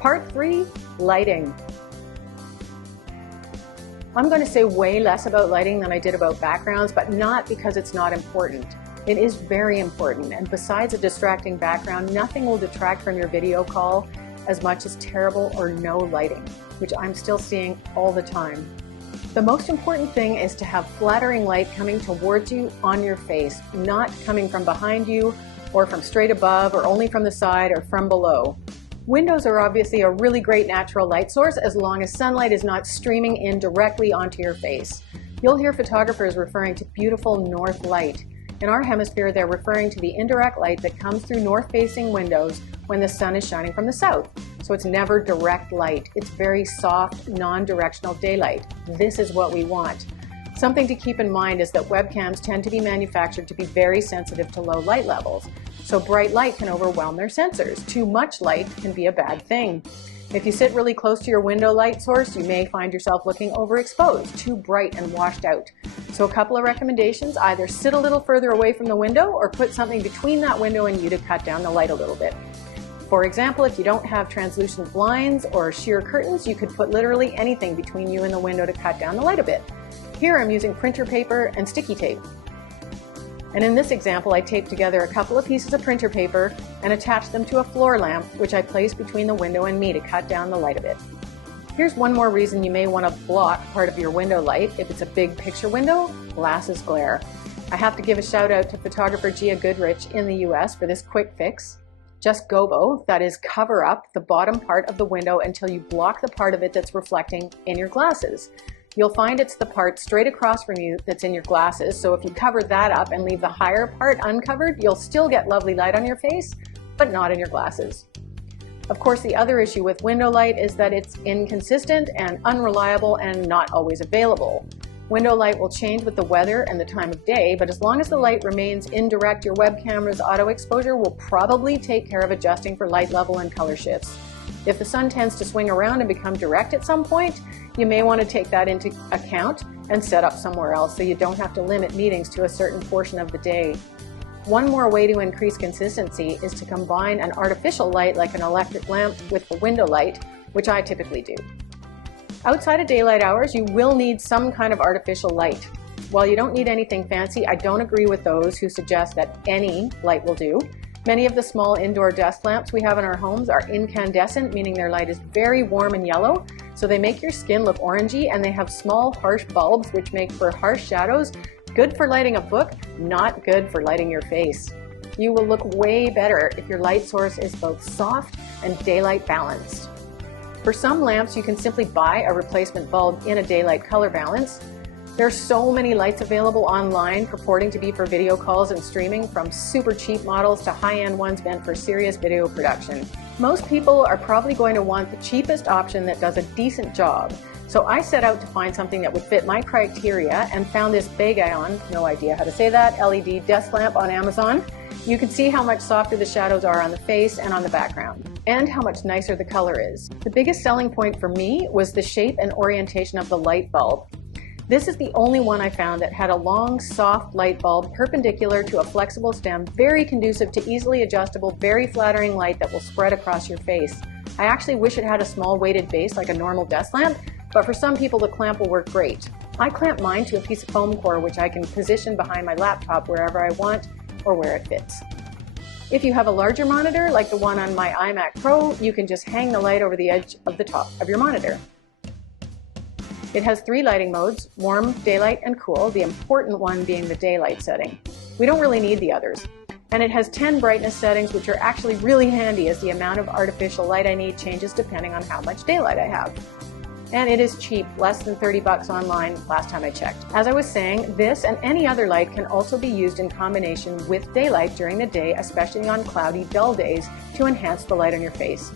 Part 3, lighting. I'm going to say way less about lighting than I did about backgrounds, but not because it's not important. It is very important, and besides a distracting background, nothing will detract from your video call as much as terrible or no lighting, which I'm still seeing all the time. The most important thing is to have flattering light coming towards you on your face, not coming from behind you or from straight above or only from the side or from below. Windows are obviously a really great natural light source as long as sunlight is not streaming in directly onto your face. You'll hear photographers referring to beautiful north light. In our hemisphere, they're referring to the indirect light that comes through north-facing windows when the sun is shining from the south. So it's never direct light. It's very soft, non-directional daylight. This is what we want. Something to keep in mind is that webcams tend to be manufactured to be very sensitive to low light levels. So bright light can overwhelm their sensors. Too much light can be a bad thing. If you sit really close to your window light source, you may find yourself looking overexposed, too bright and washed out. So a couple of recommendations: either sit a little further away from the window or put something between that window and you to cut down the light a little bit. For example, if you don't have translucent blinds or sheer curtains, you could put literally anything between you and the window to cut down the light a bit. Here I'm using printer paper and sticky tape. And in this example, I taped together a couple of pieces of printer paper and attached them to a floor lamp, which I placed between the window and me to cut down the light a bit. Here's one more reason you may want to block part of your window light. If it's a big picture window, glasses glare. I have to give a shout out to photographer Gia Goodrich in the US for this quick fix. Just gobo, that is, cover up the bottom part of the window until you block the part of it that's reflecting in your glasses. You'll find it's the part straight across from you that's in your glasses, so if you cover that up and leave the higher part uncovered, you'll still get lovely light on your face, but not in your glasses. Of course, the other issue with window light is that it's inconsistent and unreliable and not always available. Window light will change with the weather and the time of day, but as long as the light remains indirect, your web camera's auto exposure will probably take care of adjusting for light level and color shifts. If the sun tends to swing around and become direct at some point, you may want to take that into account and set up somewhere else so you don't have to limit meetings to a certain portion of the day. One more way to increase consistency is to combine an artificial light like an electric lamp with the window light, which I typically do. Outside of daylight hours, you will need some kind of artificial light. While you don't need anything fancy, I don't agree with those who suggest that any light will do. Many of the small indoor desk lamps we have in our homes are incandescent, meaning their light is very warm and yellow, so they make your skin look orangey, and they have small, harsh bulbs which make for harsh shadows, good for lighting a book, not good for lighting your face. You will look way better if your light source is both soft and daylight balanced. For some lamps, you can simply buy a replacement bulb in a daylight color balance. There are so many lights available online purporting to be for video calls and streaming, from super cheap models to high-end ones meant for serious video production. Most people are probably going to want the cheapest option that does a decent job. So I set out to find something that would fit my criteria and found this Begaon, no idea how to say that, LED desk lamp on Amazon. You can see how much softer the shadows are on the face and on the background, and how much nicer the color is. The biggest selling point for me was the shape and orientation of the light bulb. This is the only one I found that had a long, soft light bulb perpendicular to a flexible stem, very conducive to easily adjustable, very flattering light that will spread across your face. I actually wish it had a small weighted base like a normal desk lamp, but for some people the clamp will work great. I clamp mine to a piece of foam core which I can position behind my laptop wherever I want or where it fits. If you have a larger monitor like the one on my iMac Pro, you can just hang the light over the edge of the top of your monitor. It has 3 lighting modes: warm, daylight, and cool, the important one being the daylight setting. We don't really need the others. And it has 10 brightness settings, which are actually really handy as the amount of artificial light I need changes depending on how much daylight I have. And it is cheap, less than 30 bucks online last time I checked. As I was saying, this and any other light can also be used in combination with daylight during the day, especially on cloudy, dull days, to enhance the light on your face.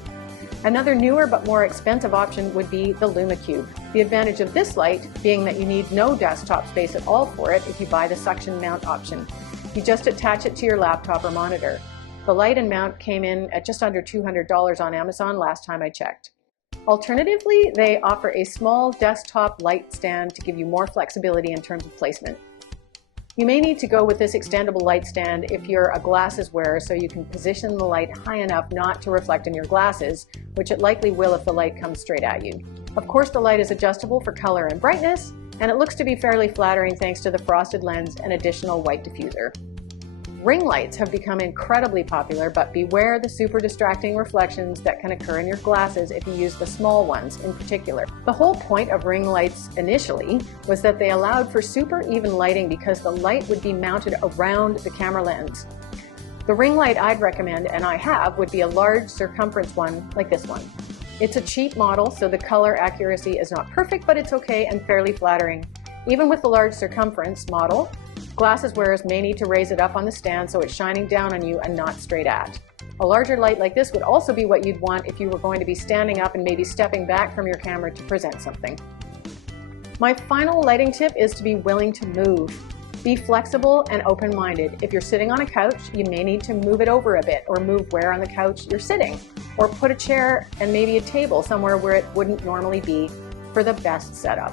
Another newer but more expensive option would be the LumaCube. The advantage of this light being that you need no desktop space at all for it if you buy the suction mount option. You just attach it to your laptop or monitor. The light and mount came in at just under $200 on Amazon last time I checked. Alternatively, they offer a small desktop light stand to give you more flexibility in terms of placement. You may need to go with this extendable light stand if you're a glasses wearer, so you can position the light high enough not to reflect in your glasses, which it likely will if the light comes straight at you. Of course, the light is adjustable for color and brightness, and it looks to be fairly flattering thanks to the frosted lens and additional white diffuser. Ring lights have become incredibly popular, but beware the super distracting reflections that can occur in your glasses if you use the small ones in particular. The whole point of ring lights initially was that they allowed for super even lighting because the light would be mounted around the camera lens. The ring light I'd recommend, and I have, would be a large circumference one like this one. It's a cheap model, so the color accuracy is not perfect, but it's okay and fairly flattering. Even with the large circumference model, glasses wearers may need to raise it up on the stand so it's shining down on you and not straight at. A larger light like this would also be what you'd want if you were going to be standing up and maybe stepping back from your camera to present something. My final lighting tip is to be willing to move. Be flexible and open-minded. If you're sitting on a couch, you may need to move it over a bit or move where on the couch you're sitting, or put a chair and maybe a table somewhere where it wouldn't normally be for the best setup.